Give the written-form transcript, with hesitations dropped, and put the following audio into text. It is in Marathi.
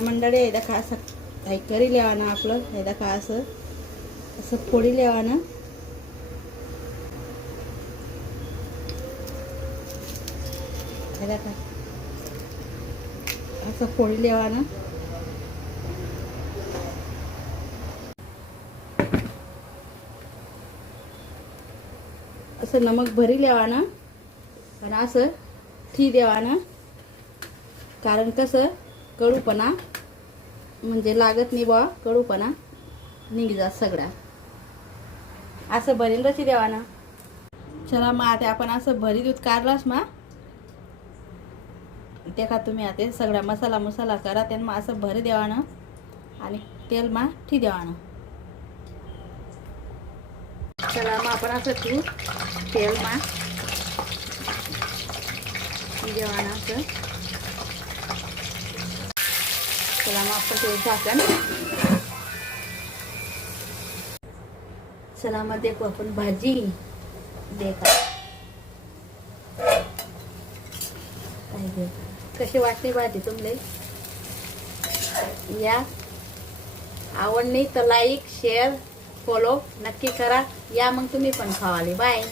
मंडळी एकदा का असं काही करी लेवाना आपलं एकदा का असं असं फोडी लेवाना एकदा का असं फोडी लेवाना असं नमक भरी लेवाना आणि असं ठी देवाना कारण कसं कडूपणा म्हणजे लागत नाही बा कडूपणा निघजा सगळा असं भरीन रची देवाना चला मग आता आपण असं भरी दूध काढलास मा ते का तुम्ही आता सगळा मसाला करा त्यांना मग असं भरी देवाना आणि तेल मा ठी देवाना चला मग आपण असं ठेवू तेल मा ठी देवाना असं चला मग आपण ते झाकण चला मग देखो आपण भाजी देखा कशी वाटते भाजी तुमले या आवडली तर लाईक शेअर फॉलो नक्की करा या मग तुम्ही पण खावाले बाय।